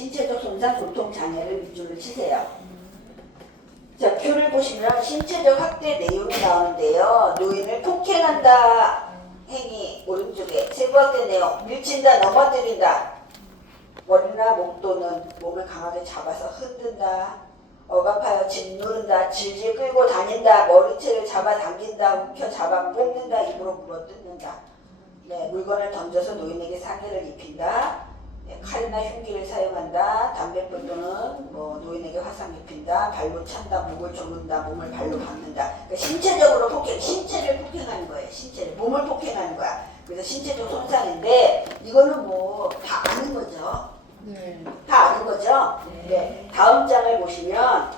신체적 손상, 고통, 장애를 밑줄을 치세요. 자, 표를 보시면 신체적 학대 내용이 나오는데요. 노인을 폭행한다 행위 오른쪽에 세부학대 내용 밀친다 넘어뜨린다 머리나 목 또는 몸을 강하게 잡아서 흔든다 억압하여 짓누른다 질질 끌고 다닌다 머리채를 잡아당긴다 움켜 잡아 뽑는다 입으로 물어뜯는다 네, 물건을 던져서 노인에게 상해를 입힌다 네, 칼이나 흉기를 사용한다 담뱃불 또는 노인에게 화상 입힌다 발로 찬다 목을 조른다 몸을 발로 밟는다 그러니까 신체적으로 신체를 폭행하는 거예요. 신체를 몸을 폭행하는 거야. 그래서 신체적 손상인데 이거는 다 아는 거죠. 네. 다 아는 거죠. 네. 다음 장을 보시면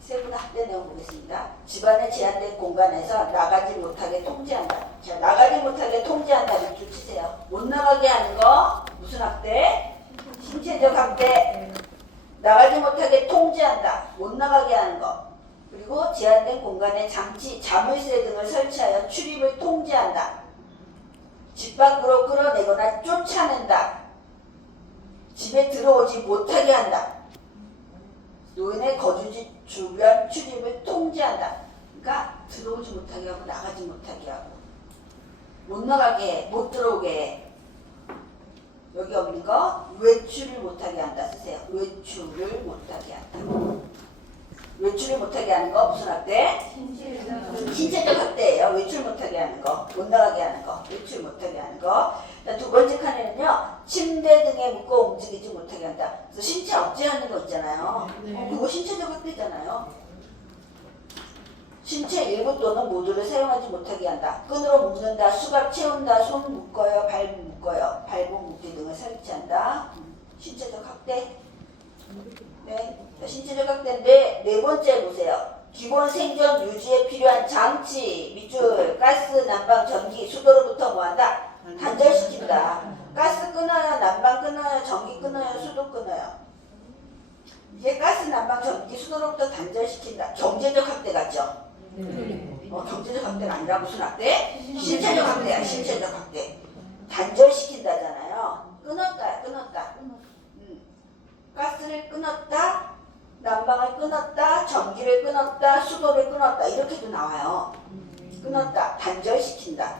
세분 학대 내용 보겠습니다. 집안의 제한된 공간에서 나가지 못하게 통제한다. 자, 나가지 못하게 통제한다. 밑줄 치세요. 못 나가게 하는 거 무슨 학대? 신체적 학대. 나가지 못하게 통제한다. 못 나가게 하는 거. 그리고 제한된 공간에 장치, 자물쇠 등을 설치하여 출입을 통제한다. 집 밖으로 끌어내거나 쫓아낸다. 집에 들어오지 못하게 한다. 노인의 거주지 주변 출입을 통제한다. 그러니까 들어오지 못하게 하고 나가지 못하게 하고 못 나가게 못 들어오게 여기 없는 거 외출을 못하게 한다 쓰세요. 외출을 못하게 한다. 외출을 못하게 하는 거 무슨 학대? 신체적 학대예요. 외출 못하게 하는 거, 못 나가게 하는 거, 외출 못하게 하는 거. 두 번째 칸에는요, 침대 등에 묶어 움직이지 못하게 한다. 그래서 신체 억제하는 거 있잖아요. 그거 신체적 학대잖아요. 신체 일부 또는 모두를 사용하지 못하게 한다. 끈으로 묶는다, 수갑 채운다, 손 묶어요, 발 묶어요, 발목 묶기 등을 설치한다. 신체적 학대. 네, 신체적 학대인데 네 번째 보세요. 기본 생존 유지에 필요한 장치, 밑줄, 가스, 난방, 전기, 수도로부터 뭐한다? 단절시킨다. 가스 끊어요, 난방 끊어요, 전기 끊어요, 수도 끊어요. 이게 가스, 난방, 전기, 수도로부터 단절시킨다. 경제적 학대 같죠? 경제적 학대가 아니라 무슨 학대? 신체적 학대야. 신체적 학대. 단절시킨다잖아요. 끊었다. 가스를 끊었다, 난방을 끊었다, 전기를 끊었다, 수도를 끊었다 이렇게도 나와요. 끊었다, 단절시킨다.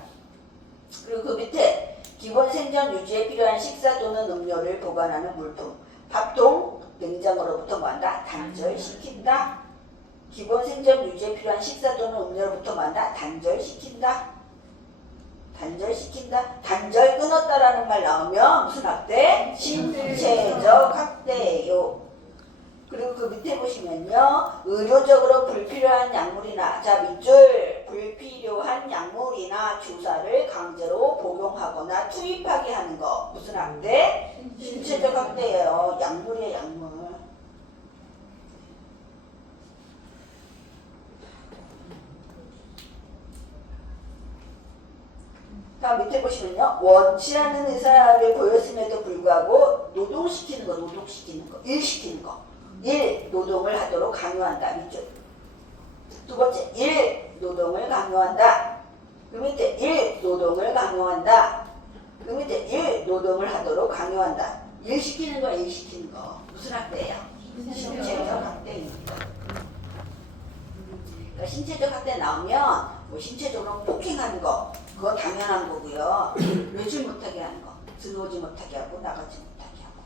그리고 그 밑에 기본 생존 유지에 필요한 식사 또는 음료를 보관하는 물품, 밥통, 냉장고로부터 뭐한다? 단절시킨다. 기본 생존 유지에 필요한 식사 또는 음료로부터 뭐한다? 단절시킨다. 단절시킨다. 단절 끊었다라는 말 나오면 무슨 학대? 신체적 학대예요. 그리고 그 밑에 보시면요. 의료적으로 불필요한 약물이나 자 밑줄 불필요한 약물이나 주사를 강제로 복용하거나 투입하게 하는 거 무슨 학대? 신체적 학대예요. 약물이에요. 약물. 자, 밑에 보시면요. 원치 않는 의사를 보였음에도 불구하고 노동시키는 거, 일시키는 거. 일, 노동을 하도록 강요한다. 밑줄. 두 번째, 일, 노동을 강요한다. 그 밑에 일, 노동을 강요한다. 그 밑에 일, 노동을 하도록 강요한다. 일시키는 거, 일시키는 거. 무슨 학대예요? 신체적 학대입니다. 그러니까 신체적 학대 나오면 신체적으로 폭행하는 거 그거 당연한 거고요. 외출 못하게 하는 거 들어오지 못하게 하고 나가지 못하게 하고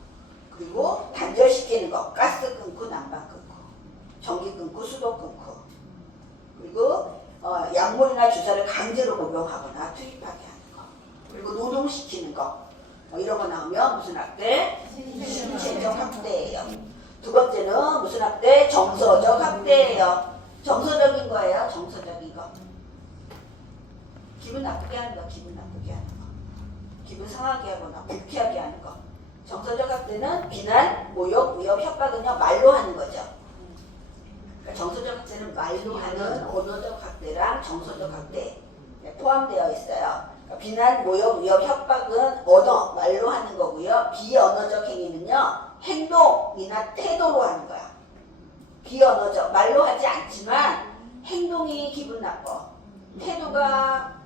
그리고 단절시키는 거 가스 끊고 난방 끊고 전기 끊고 수도 끊고 그리고 약물이나 주사를 강제로 복용하거나 투입하게 하는 거 그리고 노동시키는 거 이런 거 나오면 무슨 학대? 신체적 학대예요. 두 번째는 무슨 학대? 정서적 학대예요. 정서적인 거예요. 정서적인 거. 기분 나쁘게 하는 거, 기분 나쁘게 하는 거. 기분 상하게 하거나 불쾌하게 하는 거. 정서적 학대는 비난, 모욕, 위협, 협박은요 말로 하는 거죠. 그러니까 정서적 학대는 말로 하는 언어적 학대랑 정서적 학대 포함되어 있어요. 그러니까 비난, 모욕, 위협, 협박은 언어, 말로 하는 거고요. 비언어적 행위는요 행동이나 태도로 하는 거야. 비언어적, 말로 하지 않지만 행동이 기분 나빠. 태도가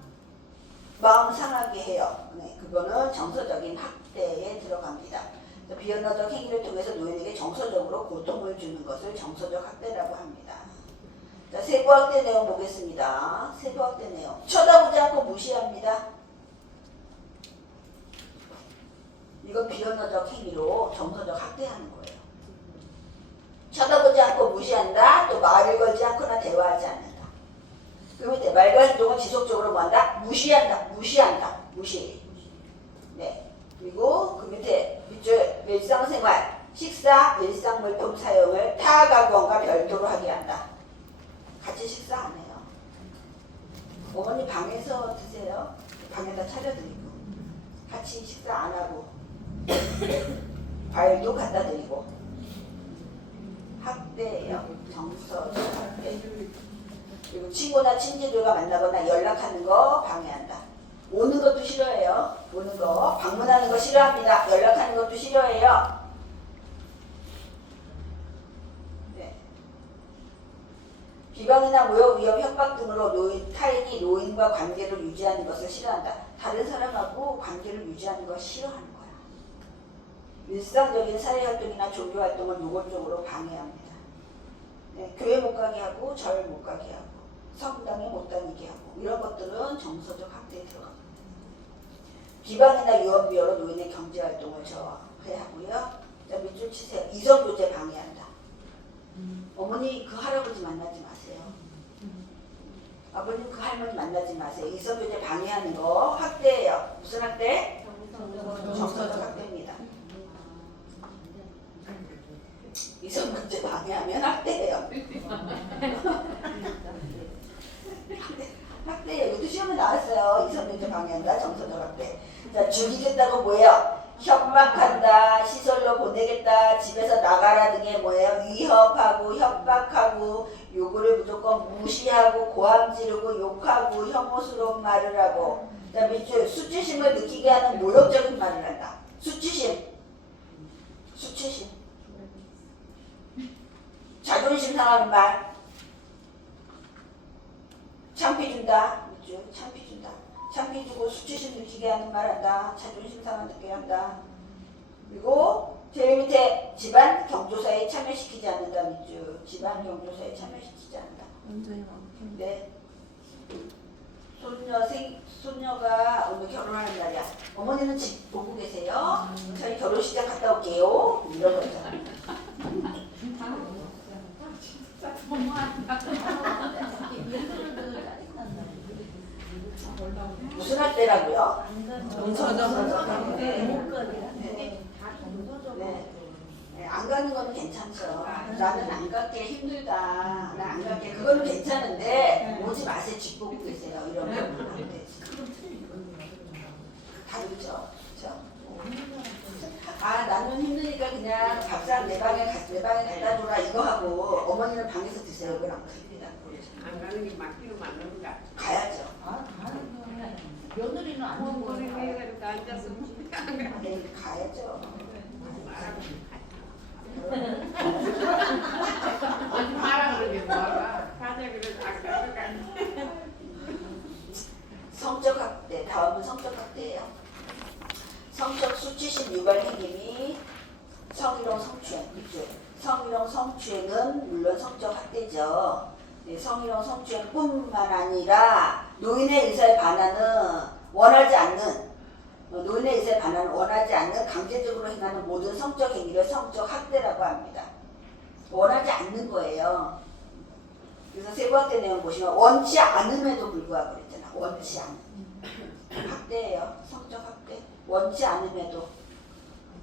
마음 상하게 해요. 네, 그거는 정서적인 학대에 들어갑니다. 비언어적 행위를 통해서 노인에게 정서적으로 고통을 주는 것을 정서적 학대라고 합니다. 자, 세부학대 내용 보겠습니다. 세부학대 내용. 쳐다보지 않고 무시합니다. 이건 비언어적 행위로 정서적 학대하는 거예요. 쳐다보지 않고 무시한다. 또 말을 걸지 않거나 대화하지 않는다. 그 밑에 말과 행동은 지속적으로 뭐한다? 무시한다. 무시한다. 무시. 네. 그리고 그 밑에 밑줄 일상생활, 식사, 일상물품 사용을 타 가구원과 별도로 하게 한다. 같이 식사 안 해요. 어머니 방에서 드세요. 방에다 차려드리고 같이 식사 안 하고 과일도 갖다 드리고. 학대예요. 정서적 학대. 그리고 친구나 친지들과 만나거나 연락하는 거 방해한다. 오는 것도 싫어해요. 오는 거, 방문하는 거 싫어합니다. 연락하는 것도 싫어해요. 네. 비방이나 모욕, 위협, 협박 등으로 타인이 노인과 관계를 유지하는 것을 싫어한다. 다른 사람하고 관계를 유지하는 걸 싫어하는 거야. 일상적인 사회활동이나 종교활동을 노골적으로 방해합니다. 네, 교회 못 가게 하고 절 못 가게 하고 성당에 못 다니게 하고 이런 것들은 정서적 학대에 들어갑니다. 비방이나 유언비어로 노인의 경제활동을 저해하고요. 자, 밑줄 치세요. 이성교제 방해한다. 어머니 그 할아버지 만나지 마세요. 아버님 그 할머니 만나지 마세요. 이성교제 방해하는 거 학대예요. 무슨 학대? 정서적 학대입니다. 이성교제 방해하면 학대예요. 학대예요. 이것도 시험에 나왔어요. 이성교제 방해한다. 정서적 학대. 자, 죽이겠다고 뭐예요? 협박한다, 시설로 보내겠다, 집에서 나가라 등의 뭐예요? 위협하고 협박하고 요구를 무조건 무시하고 고함 지르고 욕하고 혐오스러운 말을 하고. 자, 밑줄 수치심을 느끼게 하는 모욕적인 말을 한다. 수치심. 수치심. 자존심 상하는 말. 창피 준다. 밑줄 창피 준다. 창피 주고 수치심 느끼게 하는 말 한다. 자존심 상하게 한다. 그리고 제일 밑에 집안 경조사에 참여시키지 않는다. 밑줄 집안 경조사에 참여시키지 않는다. 네. 손녀가 오늘 결혼하는 날이야. 어머니는 집 보고 계세요. 저희 결혼식장 갔다 올게요. 이런 거 있잖아. 무슨 학대라고요? 정서적 학대. 네, 안 가는 거는 괜찮죠. 나는 안 갈게 힘들다. 나 안 갈게. 그거는 괜찮은데 오지 마세요. 집 보고 계세요. 이런 거는 안 되지. 다르죠. 그렇죠? 아, 나는 힘드니까 그냥 밥상 내 방에 갖다 줘라 이거 하고 어머니는 방에서 드세요. 그럼 됩니다. 안 가는 게 맞기로 맞는가? 가야죠. 아, 가는 거 며느리는 안 좋은 머리 거야. 위에 이렇게 앉아서 네, 가야죠. 어디 말아 그러게 뭐가? 가자 그래 안 가니까. 성적 학대. 다음은 성적 학대예요. 성적 수치심 유발 행위, 성희롱 성추행. 그죠? 성희롱 성추행은 물론 성적 학대죠. 네, 성희롱 성추행뿐만 아니라 노인의 의사에 반하는 원하지 않는 노인의 의사에 반하는 원하지 않는 강제적으로 행하는 모든 성적 행위를 성적 학대라고 합니다. 원하지 않는 거예요. 그래서 세부학대 내용 보시면 원치 않음에도 불구하고 그랬잖아. 원치 않음. 학대예요. 성적 학대. 원치 않음에도.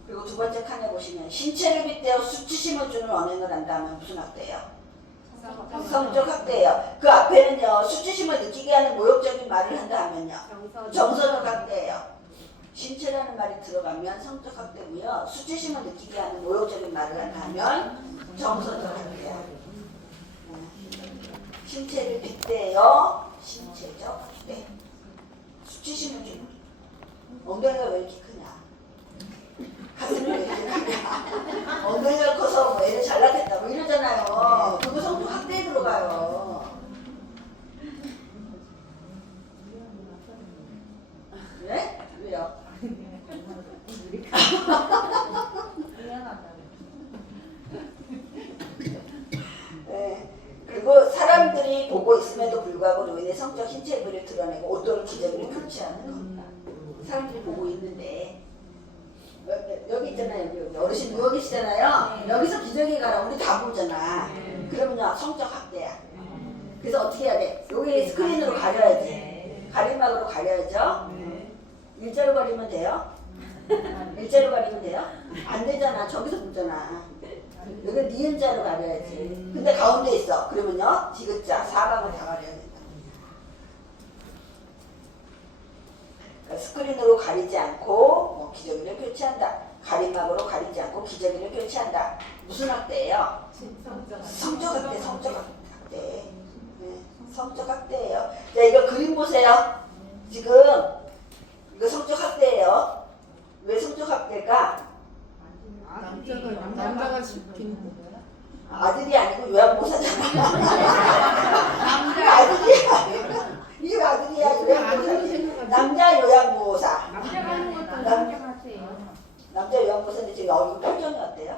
그리고 두 번째 칸에 보시면 신체를 빗대어 수치심을 주는 언행을 한다면 무슨 학대예요? 성적 학대예요. 그 앞에는요. 수치심을 느끼게 하는 모욕적인 말을 한다 하면요. 정서적 학대예요. 신체라는 말이 들어가면 성적 학대고요. 수치심을 느끼게 하는 모욕적인 말을 한다 하면 정서적 학대야. 신체를 빗대어 신체적 학대. 수치심을 주는. 엉덩이가 왜 이렇게 크냐? 가슴이 왜 이렇게 크냐? 엉덩이가 커서 뭐 애를 잘났겠다 뭐 이러잖아요. 그거 성적 학대에 들어가요. 네? 왜요? 보고 있음에도 불구하고 노인의 성적 신체 부위를 드러내고 옷도를 기저귀를 교체하는 겁니다. 사람들이 보고 있는데 여기 있잖아요. 여기 어르신 누워 계시잖아요. 여기서 기저귀 가라 우리 다 보잖아. 그러면요 성적 학대야. 그래서 어떻게 해야 돼? 여기 스크린으로 가려야지. 가림막으로 가려야죠. 일자로 가리면 돼요? 일자로 가리면 돼요? 안 되잖아. 저기서 보잖아. 여기 니은자로 가려야지. 근데 가운데 있어. 그러면요 디귿자 사방을 다 가려야 된다. 그러니까 스크린으로 가리지 않고 뭐 기저귀를 교체한다. 가림막으로 가리지 않고 기저귀를 교체한다. 무슨 학대예요? 성적 학대, 성적 학대. 네, 성적 학대예요. 자, 이거 그림 보세요. 지금 이거 성적 학대예요. 왜 성적 학대일까? 남자가 시킨 아들이 아니고 요양보호사잖아. 아들이야. 이게 아들이야. 요양보호사. 남자 요양보호사. 남자가 하는 것도 남- 남자가 하세요. 남자 요양보호사인데 지금 얼굴 표정이 어때요?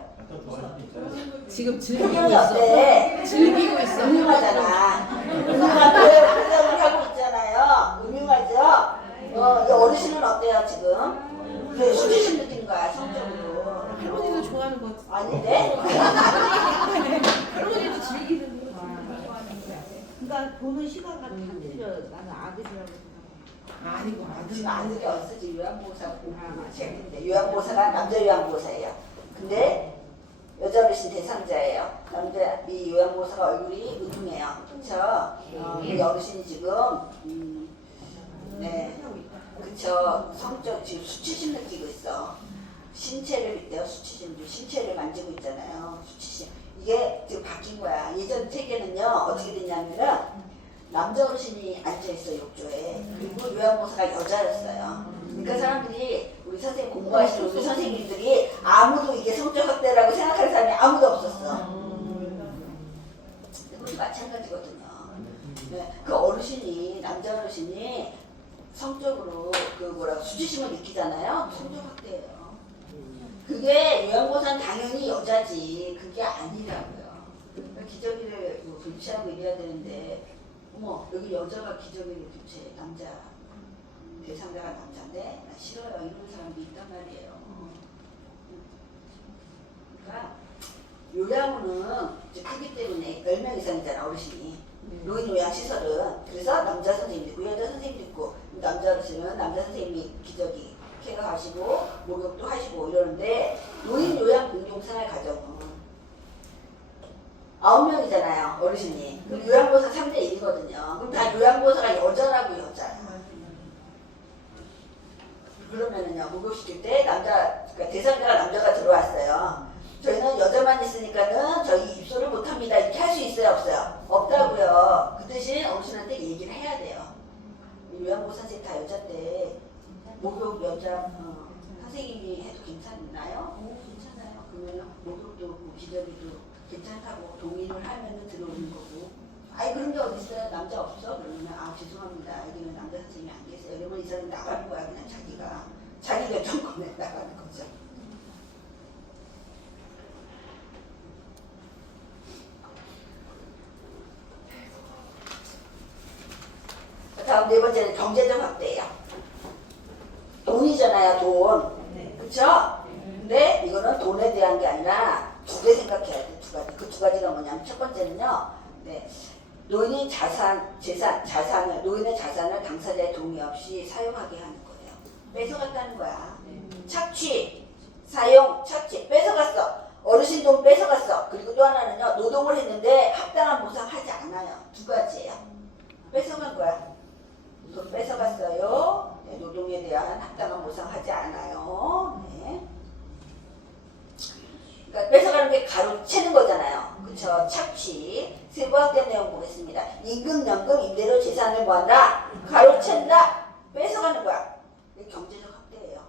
지금 즐기고 표정이 있어. 어때? 즐기고 있어. 음흉하잖아. 음흉한데 표정을 하고 있잖아요. 음흉하죠? 이 어르신은 어때요 지금? 그래 수치심 느낀 거야 성적으로. 할머니도 좋아하는 것 같아. 아닌데? 할머니도 즐기는 거. 그러니까 보는 시각과 다 틀려. 나는 아들이라고 생각해. 아니고 지금 아들. 아들이 없어 지금 요양보호사 책인데 요양보호사가 남자 요양보호사예요. 근데 여자 어르신 대상자예요. 남자 이 요양보호사가 얼굴이 음흉해요. 그렇죠? 이 어르신이 지금 네, 그쵸. 성적 지금 수치심 느끼고 있어. 신체를 밑에요. 수치심도 신체를 만지고 있잖아요. 수치심. 이게 지금 바뀐 거야. 예전 책에는요 어떻게 됐냐면은 남자 어르신이 앉아있어 욕조에. 그리고 요양보호사가 여자였어요. 그러니까 사람들이 우리 선생님 공부하시는 우리 선생님들이 아무도 이게 성적 학대라고 생각하는 사람이 아무도 없었어. 그것도 마찬가지거든요. 네, 그 어르신이 남자 어르신이 성적으로 그 뭐라고 수치심을 느끼잖아요. 성적 학대예요. 그게 요양보호사는 당연히 여자지. 그게 아니라고요. 그러니까 기저귀를 뭐 교체하고 이래야 되는데 어머 여기 여자가 기저귀를 교체 남자 대상자가 남자인데 나 싫어요 이런 사람도 있단 말이에요. 그러니까 요양원은 이제 크기 때문에 10명 이상이잖아 어르신이. 노인 요양시설은 그래서 남자 선생님도 있고 여자 선생님도 있고 남자 어르신은 남자 선생님이 기저귀 케어 하시고 목욕도 하시고 이러는데 노인 요양 공동생활 가정은 9명이잖아요 어르신이. 그럼 요양보호사 3대 1이거든요. 그럼 다 요양보호사가 여자라고 여자야. 그러면은요 목욕시킬 때 남자 그러니까 대상자가 남자가 들어왔어요. 저희는 여자만 있으니까는 저희 입소를 못합니다 이렇게 할 수 있어요 없어요? 없다고요. 그 대신 어르신한테 얘기를 해야 돼요. 요양보호사 선생님 다 여자인데 목욕 여자 선생님이 해도 괜찮나요? 괜찮아요. 그러면 목욕도 뭐 기저귀도 괜찮다고 동의를 하면 들어오는 거고. 아이 그런 게 어딨어요? 남자 없어? 그러면 아 죄송합니다. 여기는 남자 선생님이 안 계세요. 이러면 이 사람이 나가는 거야. 그냥 자기 결정권에 나가는 거죠. 다음 네 번째는 경제적 확대예요. 돈이잖아요, 돈. 그쵸? 근데 이거는 돈에 대한 게 아니라 두 개 생각해야 돼, 두 가지. 그 두 가지가 뭐냐면 첫 번째는요, 네. 노인의 자산을, 노인의 자산을 당사자의 동의 없이 사용하게 하는 거예요. 뺏어갔다는 거야. 착취, 사용, 착취, 뺏어갔어. 어르신 돈 뺏어갔어. 그리고 또 하나는요, 노동을 했는데 합당한 보상하지 않아요. 두 가지예요. 뺏어간 거야. 돈 뺏어갔어요. 네, 노동에 대한 합당한 보상하지 않아요. 네. 그러니까 뺏어가는 게 가로채는 거잖아요. 그쵸? 착취. 세부 확대 내용 보겠습니다. 임금, 연금, 임대료, 재산을 뭐한다? 가로챈다. 뺏어가는 거야. 이게 경제적 확대예요.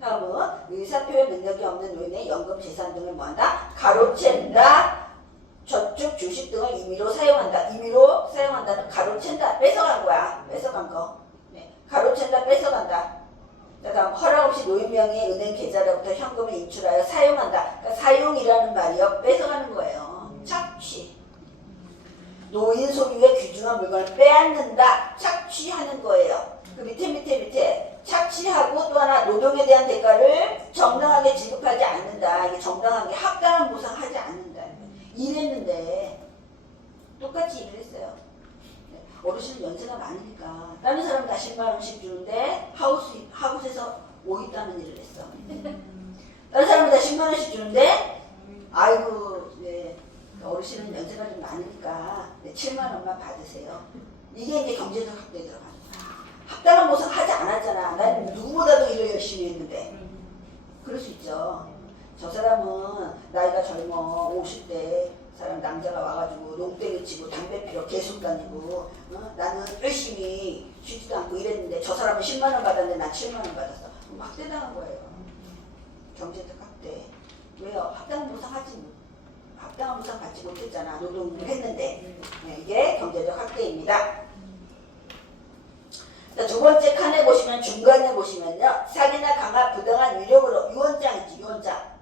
다음은 의사표현 능력이 없는 노인의 연금, 재산 등을 뭐한다? 가로챈다. 저축, 주식 등을 임의로 사용한다. 임의로 사용한다는 가로챈다. 뺏어간 거야. 뺏어간 거. 네. 가로챈다. 뺏어간다. 자, 다음 허락 없이 노인 명의의 은행 계좌로부터 현금을 인출하여 사용한다. 그러니까 사용이라는 말이요. 뺏어가는 거예요. 착취. 노인 소유의 귀중한 물건을 빼앗는다. 착취하는 거예요. 그 밑에 착취하고 또 하나 노동에 대한 대가를 정당하게 지급하지 않는다. 이게 정당하게 합당한 보상하지 않는다. 일했는데 똑같이 일을 했어요. 어르신은 연세가 많으니까 다른 사람 다 10만 원씩 주는데 하우스에서 5일 따는 일을 했어. 다른 사람은 다 10만 원씩 주는데 아이고 네, 어르신은 연세가 좀 많으니까 7만 원만 받으세요. 이게 이제 경제적 학대에 들어가는 거야. 합당한 보상 하지 않았잖아. 난 누구보다도 일을 열심히 했는데. 그럴 수 있죠. 저 사람은 나이가 젊어 50대 사람 남자가 와가지고 농땡이 치고 담배 피러 계속 다니고 나는 열심히 쉬지도 않고 일했는데 저 사람은 10만 원 받았는데 난 7만 원 받았어. 학대당한 거예요. 경제적 학대. 왜요? 합당한 보상 받지 못했잖아. 노동을 했는데. 네, 이게 경제적 학대입니다. 자, 두 번째 칸에 보시면 중간에 보시면요. 사기나 강압, 부당한 위력으로 유언장이지. 유언장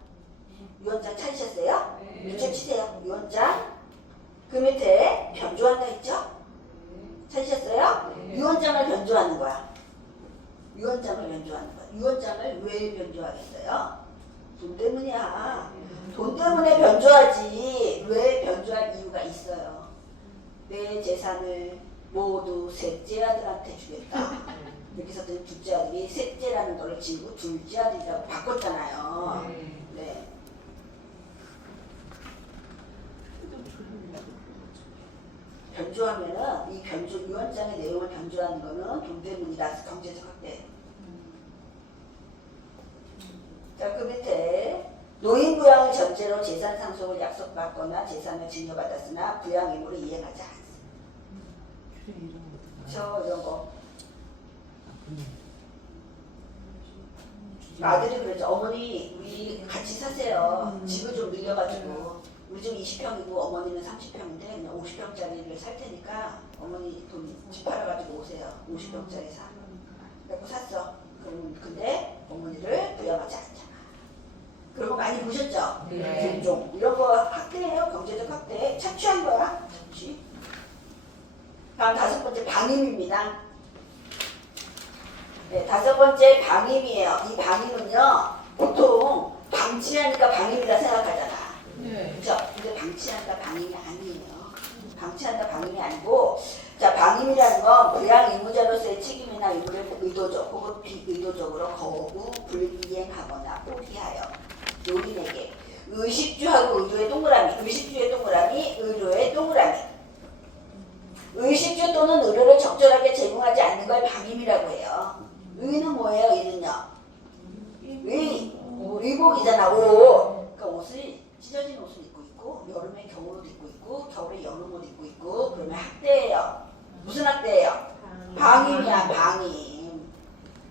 찾으셨어요? 밑줄 치세요. 유언장. 그 밑에 변조한다 있죠? 찾으셨어요? 유언장을 변조하는 거야. 유언장을 왜 변조하겠어요? 돈 때문이야. 돈 때문에 변조하지. 왜 변조할 이유가 있어요. 내 재산을 모두 셋째 아들한테 주겠다. 여기서 둘째 아들이 셋째라는 걸 지우고 둘째 아들이라고 바꿨잖아요. 네. 변조하면은 이 유언장의 내용을 변조하는 거는 돈 때문이다. 경제적 학대. 자, 그 밑에 노인 부양을 전제로 재산 상속을 약속받거나 재산을 증여받았으나 부양 의무를 이행하지 않습니다. 저 이런 거. 아들이 그러죠. 어머니 우리 같이 사세요. 집을 좀 늘려가지고 우리 집 20평이고 어머니는 30평인데 그냥 50평짜리를 살 테니까 어머니 돈 집 팔아가지고 오세요. 50평짜리 사. 그래서 샀어. 그러면 근데 어머니를 부양하지 않잖아. 그런 거 많이 보셨죠? 종종 이런 거 학대예요. 경제적 학대. 착취한 거야. 착취. 다음 다섯 번째 방임입니다. 네, 다섯 번째 방임이에요. 이 방임은요, 보통 방치하니까 방임이라 생각하잖아. 그죠? 근데 방치하니까 방임이 아니에요. 방치한다 방임이 아니고, 자, 방임이라는 건 부양 의무자로서의 책임이나 의무를 의도적 혹은 비의도적으로 거부, 불이행하거나 포기하여 노인에게 의식주하고 의도의 동그라미, 의식주의 동그라미, 의도의 동그라미. 의식주 또는 의료를 적절하게 제공하지 않는 걸 방임이라고 해요. 의는 뭐예요? 의는요? 의복이잖아. 옷. 그러니까 옷을 찢어진 옷을 입고 있고 여름에 겨울옷 입고 있고 겨울에 여름옷 입고 있고 그러면 학대예요. 무슨 학대예요? 방임이야. 방임.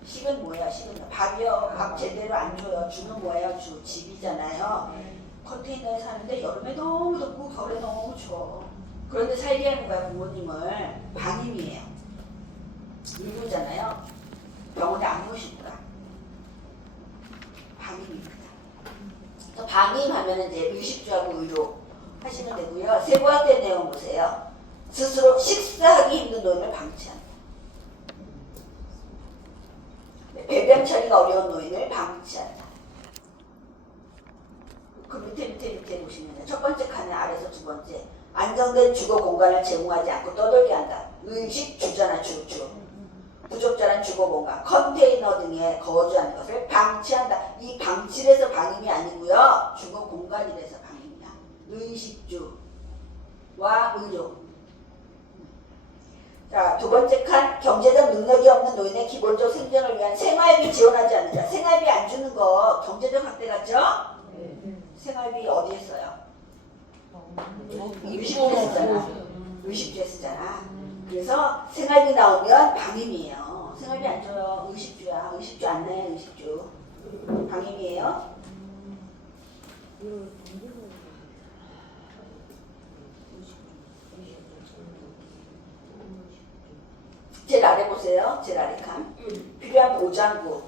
식은 뭐야? 식은 밥이요. 밥 제대로 안 줘요. 주는 뭐예요? 집이잖아요. 컨테이너에 사는데 여름에 너무 덥고 겨울에 너무 추워. 그런데 살게 하는 거야. 부모님을. 방임이에요. 의무잖아요. 병원에 안 모십니다. 방임입니다. 그래서 방임하면 이제 의식주하고 의료 하시면 되고요. 세부학된 내용 보세요. 스스로 식사하기 힘든 노인을 방치한다. 배변 처리가 어려운 노인을 방치한다. 그 밑에 보시면 첫 번째 칸의 아래서 두 번째. 안정된 주거 공간을 제공하지 않고 떠돌게 한다. 의식주잖아. 주. 부적절한 주거 공간, 컨테이너 등에 거주하는 것을 방치한다. 이 방치를 해서 방임이 아니고요. 주거 공간이 돼서 방임이야. 의식주와 의료. 자, 두 번째 칸, 경제적 능력이 없는 노인의 기본적 생존을 위한 생활비 지원하지 않는다. 생활비 안 주는 거 경제적 학대 같죠? 생활비 어디에 써요? 의식주에 쓰잖아. 의식주에 쓰잖아. 그래서 생활비 나오면 방임이에요. 생활비 안 줘요. 의식주야. 의식주 안 내. 의식주. 방임이에요. 제일 아래 보세요. 제일 아래 칸. 필요한 보장구.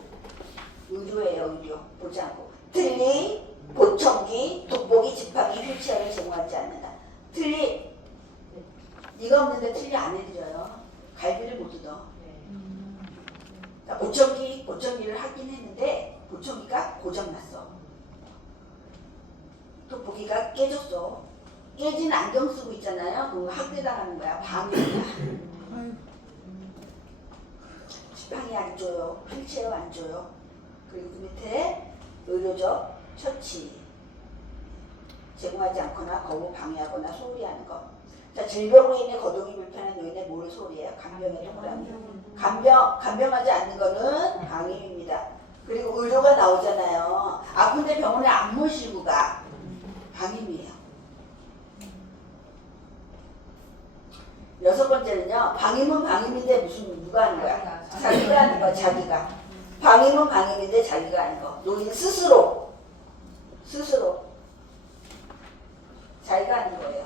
의료예요. 의료. 보장구. 틀니, 보청기, 돋보기, 지팡이, 휠체어를 제공하지 않는다. 틀니. 이가 없는데 틀리 안 해드려요. 갈비를 못 뜯어. 보청기를 하긴 했는데 보청기가 고장났어. 또 보기가 깨졌어. 깨진 안경 쓰고 있잖아요. 그거 학대당하는 거야. 방해야. 지팡이 안 줘요. 휠체어 안 줘요. 그리고 그 밑에 의료적 처치 제공하지 않거나 거부 방해하거나 소홀히 하는 것. 자, 질병으로 인해 거동이 불편한 노인의 뭘 소홀히해요? 간병에 동그라미. 간병하지 않는 거는 방임입니다. 그리고 의료가 나오잖아요. 아픈데 병원에 안 모시고 가. 방임이에요. 여섯 번째는요. 방임은 방임인데 무슨 누가 하는 거야? 자기가 하는 거야. 자기가. 방임은 방임인데 자기가 하는 거. 노인 스스로 자기가 하는 거예요.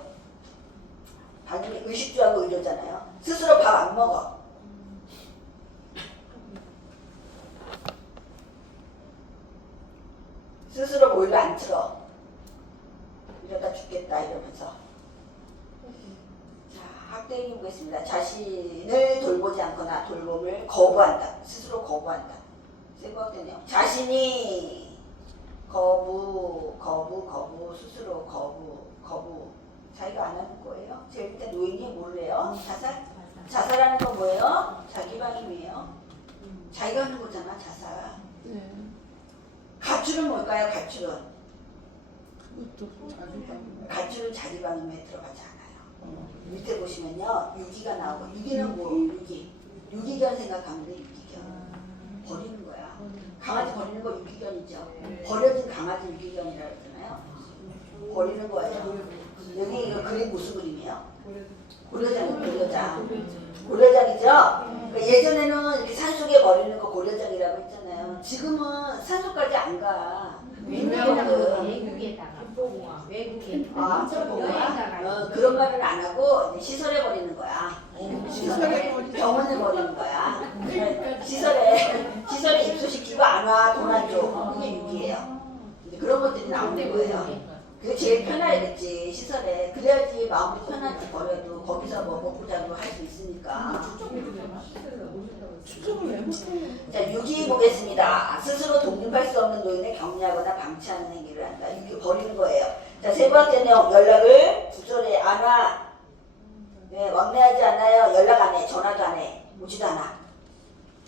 방임이 의식주하고 의료잖아요. 스스로 밥 안 먹어. 스스로 보일러 안 틀어. 이러다 죽겠다 이러면서. 자, 학대행위 보겠습니다. 자신을 돌보지 않거나 돌봄을 거부한다. 스스로 거부한다. 생각된 내용. 자신이 거부, 스스로 거부. 자기가 안 하는 거예요. 제일 밑에 노인이 뭐를 해요? 자살하는 건 뭐예요? 자기 방임이에요. 자기가 하는 거잖아, 자살. 네. 가출은 뭘까요? 가출은 자기 방임에 들어가지 않아요. 밑에 보시면요, 유기가 나오고, 유기는 뭐? 유기견 생각하면 돼, 유기견. 버리는 거야. 강아지 버리는 거 유기견이죠. 버려진 강아지 유기견이라고 그러잖아요. 버리는 거예요. 여기 이거 그림 무슨 그림이에요? 고려장이죠? 그러니까 예전에는 이렇게 산속에 버리는 거 고려장이라고 했잖아요. 지금은 산속까지 안 가. 외국에다가 외국에 그런 말은 안 하고 이제 시설에 버리는 거야. 병원에 버리는 거야. 시설에 입소시키고 안 와, 돈 안 줘. 그게 유기예요. 이제 그런 것들이 나오는 거예요. 그게 제일 편하겠지, 시설에. 그래야지 마음이 편하지. 버려도 거기서 뭐 먹고 자고 할 수 있으니까. 추적을 왜 못하는 자, 유기 보겠습니다. 스스로 독립할 수 없는 노인을 격려하거나 방치하는 행위를 한다. 유기 버리는 거예요. 자, 세 번째 내용. 연락을 구절에 안 와. 네, 왕래하지 않아요. 연락 안 해. 전화도 안 해. 오지도 않아.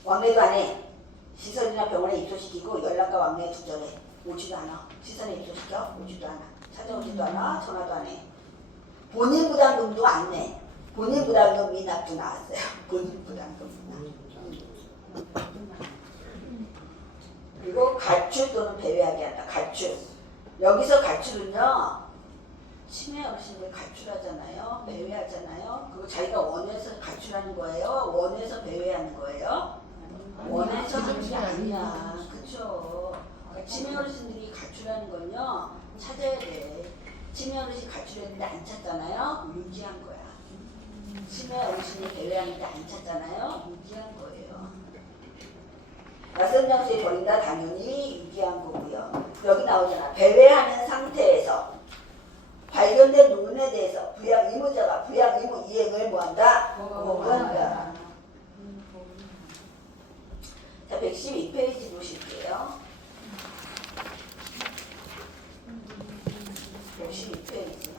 왕래도 안 해. 시설이나 병원에 입소시키고 연락과 왕래 구절에 오지도 않아. 시설에 입소시켜? 오지도 않아. 찾아오지도 않아. 전화도 안 해. 본인 부담금도 안 내. 본인 부담금 미납도 나왔어요. 본인 부담금 미납. 그리고 가출 또는 배회하게 한다. 가출. 여기서 가출은요, 치매 어르신들 가출하잖아요. 배회하잖아요. 그거 자기가 원해서 가출하는 거예요. 원해서 배회하는 거예요. 원해서 하는 게 아니야. 그쵸. 그러니까 치매 어르신들이 가출하는 건요, 찾아야 돼. 치매 어르신 가출했는데 안 찾잖아요. 유기한 거야. 치매 어르신이 배회하는데 안 찾잖아요. 유기한 거예요. 낯선 장소에 버린다. 당연히 유기한 거고요. 여기 나오잖아. 배회하는 상태에서 발견된 노인에 대해서 부양 의무자가 부양 의무 이행을 뭐한다? 거부한다. 자, 112페이지 보실게요. 112페이지.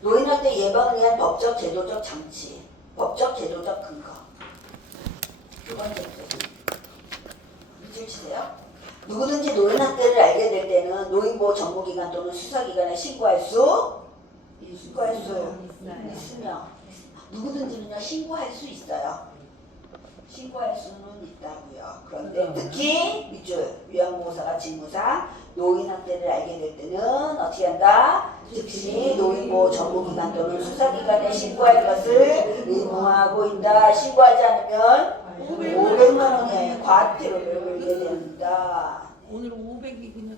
노인학대 예방을 위한 법적 제도적 장치, 법적 제도적 근거. 두 번째 밑줄 치세요. 누구든지 노인학대를 알게 될 때는 노인보호 전문기관 또는 수사기관에 신고할 수 있으며, 누구든지는요 신고할 수 있어요. 신고할 수는 있다고요. 그런데 특히 밑줄 요양보호사가 직무상 노인학대를 알게 될 때는 어떻게 한다? 즉시 노인보호 전문기관 또는 수사기관에 신고할 것을 의무화하고 있다. 신고하지 않으면 500만 원의 과태료를 물게 된다. 오늘 500이 그냥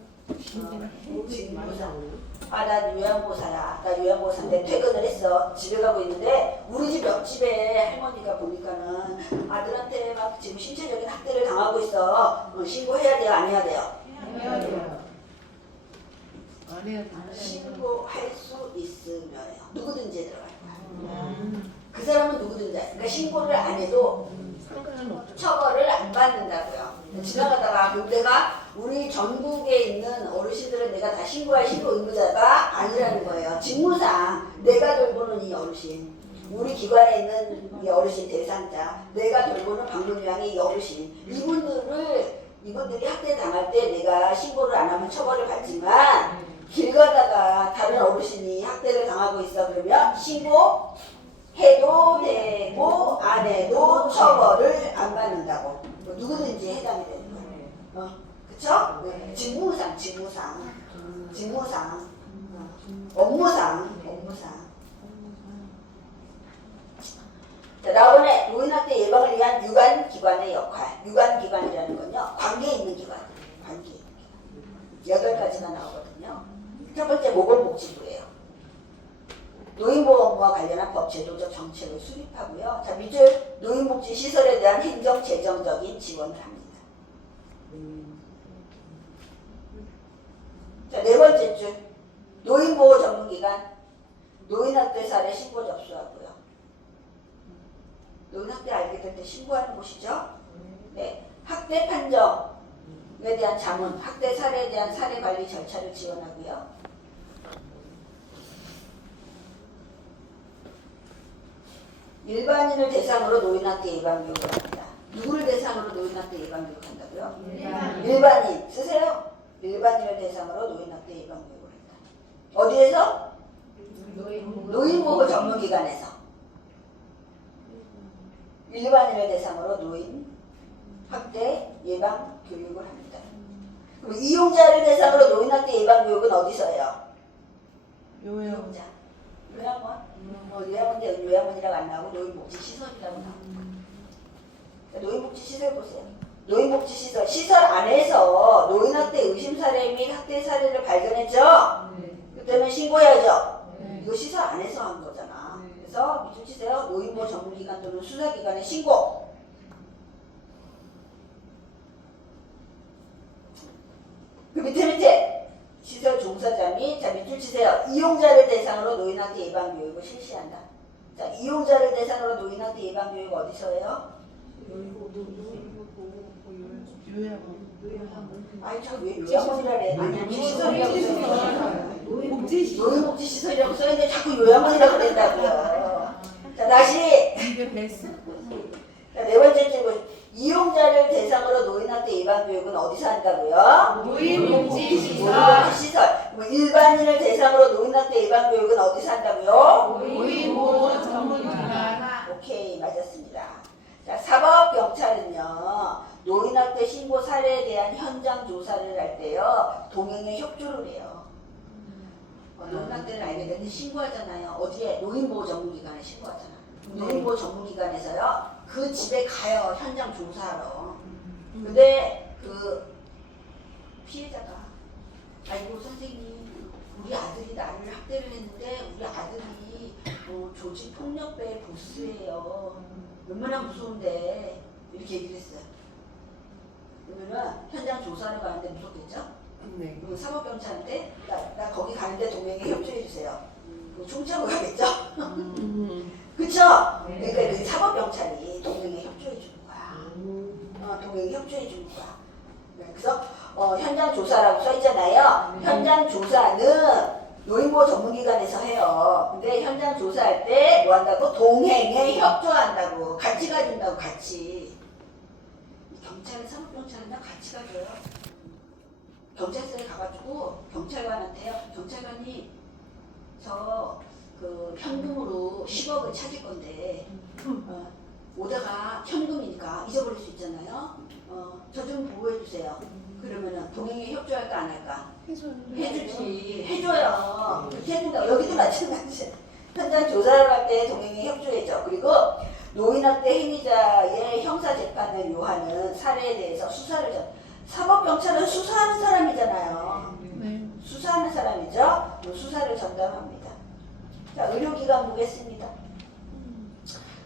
직무상. 나 요양보호사야. 나 요양보호사인데 퇴근을 했어. 집에 가고 있는데 우리 집 옆집에 할머니가 보니까는 아들한테 막 지금 신체적인 학대를 당하고 있어. 신고해야 돼요? 안 해야 돼요? 해야 돼요. 안 해야 돼. 신고할 수 있으며요. 누구든지 들어갈 거야. 그 사람은 누구든지. 그러니까 신고를 안 해도 상관은 없죠. 처벌을 안 받는다고요. 지나가다가 내가 우리 전국에 있는 어르신들은 내가 다 신고할 신고 의무자가 아니라는 거예요. 직무상 내가 돌보는 이 어르신, 우리 기관에 있는 이 어르신 대상자, 내가 돌보는 방문요양의 이 어르신, 이분들이 학대 당할 때 내가 신고를 안 하면 처벌을 받지만 길 가다가 다른 어르신이 학대를 당하고 있어 그러면 신고해도 되고 안 해도 처벌을 안 받는다고. 누구든지 해당이 되는 거예요. 그쵸? 네. 직무상. 업무상. 자, 다음에 노인학대 예방을 위한 유관기관의 역할. 유관기관이라는 건요, 관계 있는 기관. 관계 있는 기관. 8가지가 나오거든요. 첫 번째, 보건복지부예요. 노인보호 업무와 관련한 법, 제도적 정책을 수립하고요. 자, 밑줄 노인복지 시설에 대한 행정, 재정적인 지원을 합니다. 자, 네 번째 줄 노인보호 전문기관, 노인학대 사례 신고 접수하고요. 노인학대 알게 될 때 신고하는 곳이죠. 네, 학대 판정에 대한 자문, 학대 사례에 대한 사례 관리 절차를 지원하고요. 일반인을 대상으로 노인학대 예방 교육을 합니다. 누구를 대상으로 노인학대 예방 교육한다고요? 일반인 쓰세요. 일반인을 대상으로 노인학대 예방 교육을 한다. 어디에서? 노인보호 전문기관에서. 일반인을 대상으로 노인 학대 예방 교육을 합니다. 그럼 이용자를 대상으로 노인 학대 예방 교육은 어디서 해요? 이용자. 요양원. 요양원이라고 안 나오고 노인복지시설이라고 나옵니다. 노인복지시설 보세요. 노인복지시설. 시설 안에서 노인 학대 의심 사례 및 학대 사례를 발견했죠? 그때는 신고해야죠. 이거 시설 안에서 한 거잖아. 그래서 밑줄 치세요. 노인보호 전문기관 또는 수사기관에 신고. 그 밑에 시설 종사자 및 자 밑줄 치세요. 이용자를 대상으로 노인학대 예방 교육을 실시한다. 자, 이용자를 대상으로 노인학대 예방 교육 어디서 해요? 아니 저왜 요양원이라 그래? 노인복지시설이라고 써있는데 노인복지시설이라고 써있는데 자꾸 요양원이라고 그랬다고요. 자, 다시 자, 네 번째 질문. 이용자를 대상으로 노인학대 예방 교육은 어디서 한다고요? 노인복지시설. 노인복지시설. 일반인을 대상으로 노인학대 예방 교육은 어디서 한다고요? 노인보호 전문기관. 오케이, 맞았습니다. 자, 사법경찰은요, 노인학대 신고 사례에 대한 현장 조사를 할 때요, 동행에 협조를 해요. 노인학대를 알게 되면 신고하잖아요. 어디에? 노인보호 전문기관에 신고하잖아요. 노인보호 전문기관에서요, 그 집에 가요. 현장 조사하러. 근데 그 피해자가 아이고 선생님 우리 아들이 나를 학대를 했는데 우리 아들이 조직폭력배 보스예요. 얼마나 무서운데 이렇게 얘기를 했어요. 그러면은 현장 조사를 가는데 무섭겠죠? 네. 그 사법경찰한테 나 거기 가는데 동행에 협조해 주세요. 총차고 가겠죠? 그쵸? 그러니까 그 사법경찰이 동행에 협조해 주는 거야. 동행에 협조해 주는 거야. 네, 그래서 현장 조사라고 써 있잖아요. 현장 조사는 노인보호 전문기관에서 해요. 근데 현장 조사할 때 뭐 한다고? 동행에 협조한다고. 같이 가준다고, 같이. 경찰은 사법경찰은 다 같이 가줘요. 경찰서에 가가지고 경찰관한테요. 경찰관이 저 그 현금으로 10억을 찾을 건데 오다가 현금이니까 잊어버릴 수 있잖아요. 저 좀 보호해 주세요. 그러면은 동행에 협조할까 안 할까? 해주지. 해줘요. 그렇게 해준다고. 여기도 마찬가지. 현장 조사를 할 때 동행에 협조해줘. 그리고 노인학대 행위자의 형사재판을 요하는 사례에 대해서 수사를 사법경찰은 수사하는 사람이잖아요. 네. 수사하는 사람이죠. 수사를 전담합니다. 자, 의료기관 보겠습니다.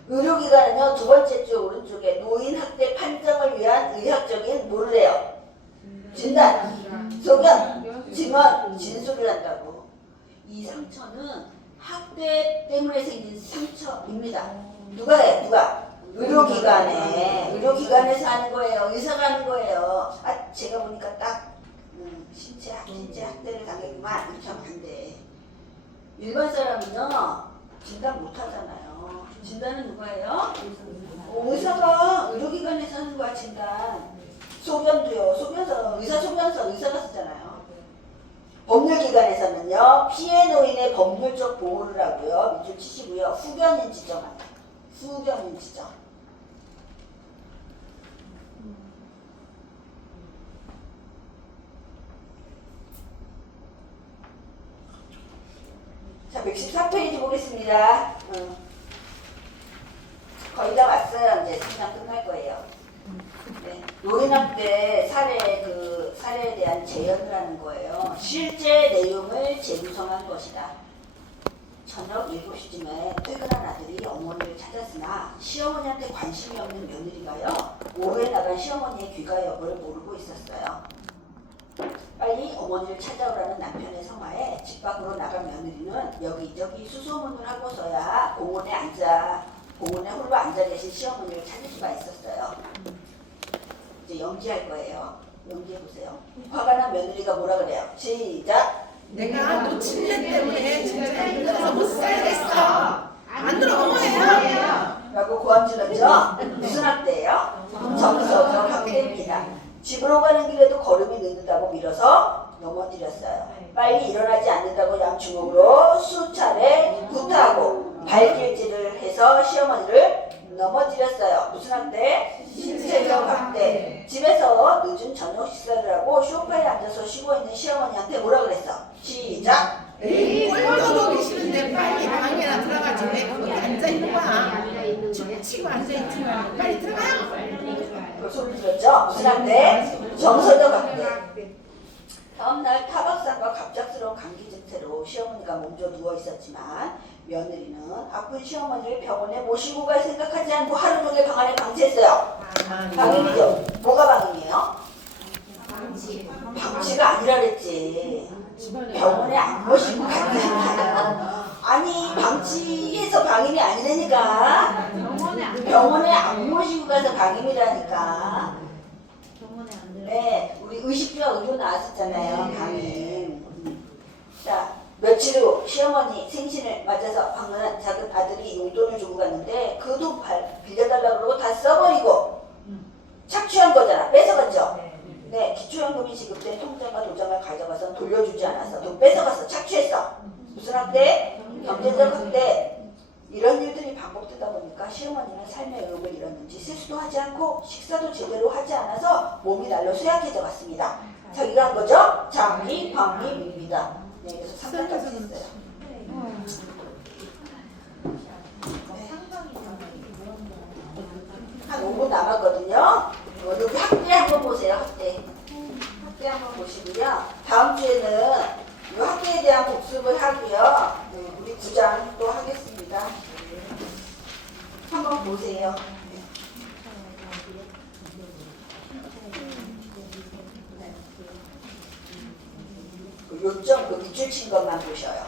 의료기관은요, 두 번째 줄 오른쪽에 노인학대 판정을 위한 의학적인 뭐를 해요? 진단, 소견, 증언, 진술을 한다고. 이 상처는 학대 때문에 생긴 상처입니다. 누가 해? 누가? 의료기관에서 하는 거예요. 의사가 하는 거예요. 아, 제가 보니까 딱 신체 학대를 당했구만. 이렇게 하면 안 돼. 일반 사람은요 진단 못 하잖아요. 진단은 누가 해요? 의사가 의료기관에서 하는 거야 진단. 소견도요. 의사 소견서 의사가 쓰잖아요. 법률기관에서는요 피해 노인의 법률적 보호를 하고요. 밑줄 치시고요. 후견인 지정합니다. 후견인 지정. 자, 114페이지 보겠습니다. 거의 다 왔어요. 이제 생각 끝날 거예요. 네. 노인학대 사례에 대한 재연을 하는 거예요. 실제 내용을 재구성한 것이다. 저녁 7시쯤에 퇴근한 아들이 어머니를 찾았으나 시어머니한테 관심이 없는 며느리가요. 오후에 나간 시어머니의 귀가 여부를 모르고 있었어요. 빨리 어머니를 찾아오라는 남편의 성화에 집 밖으로 나간 며느리는 여기저기 수소문을 하고서야 공원에 홀로 앉아 계신 시어머니를 찾을 수가 있었어요. 이제 연기할 거예요. 연기해보세요. 화가 난 며느리가 뭐라 그래요? 시작! 내가 놓친 일 때문에 진짜 힘들어서 못 살겠어. 안 들어오네요. 라고 고함 질렀죠? 무슨 학대예요? 정서적 학대입니다. 집으로 가는 길에도 걸음이 늦는다고 밀어서 넘어뜨렸어요. 빨리 일어나지 않는다고 양주먹으로 수차례 구타하고 발길질을 해서 시어머니를 넘어뜨렸어요. 무슨 학대? 신체적 학대. 집에서 늦은 저녁 식사를 하고 소파에 앉아서 쉬고 있는 시어머니한테 뭐라 그랬어? 시작! 에이, 꼴도 보기 싫은데 빨리 방에나 들어가지 왜 거기 앉아있는 거야. 치고 앉아있지 마. 빨리 들어가. 소리 들었죠? 무슨 학대? 정서적 학대. 다음날 타박상과 갑작스러운 감기 증세로 시어머니가 몸져 누워 있었지만 며느리는 아픈 시어머니를 병원에 모시고 갈 생각하지 않고 하루 종일 방 안에 방치했어요. 방임이죠? 뭐가 방임이에요? 방치가 아니라 그랬지. 병원에 안 모시고 갔잖아요. 아니 방치해서 방임이 아니라니까. 병원에 안 모시고 가서 방임이라니까. 병원에 안 들어. 네, 우리 의식주와 의료 나왔었잖아요. 방임. 자, 며칠 후 시어머니 생신을 맞아서 방문한 작은 아들이 용돈을 주고 갔는데 그 돈 빌려달라고 그러고 다 써버리고 착취한 거잖아. 뺏어갔죠? 네, 기초연금이 지급된 통장과 도장을 가져가서 돌려주지 않았어. 돈 뺏어갔어. 착취했어. 무슨 학대? 경제적 학대. 이런 일들이 반복되다 보니까 시어머니는 삶의 의욕을 잃었는지 세수도 하지 않고 식사도 제대로 하지 않아서 몸이 날로 쇠약해져 갔습니다. 자기가 한 거죠? 장기, 방임입니다. 네, 그래서 상담까지 했어요. 한 5분 남았거든요. 여기 학대 한번 보세요. 학대 한번 보시고요. 다음 주에는 이 학대에 대한 복습을 하고요. 네, 우리 9장 또 하겠습니다. 한번 보세요. 요점 그 밑줄 친 것만 보셔요.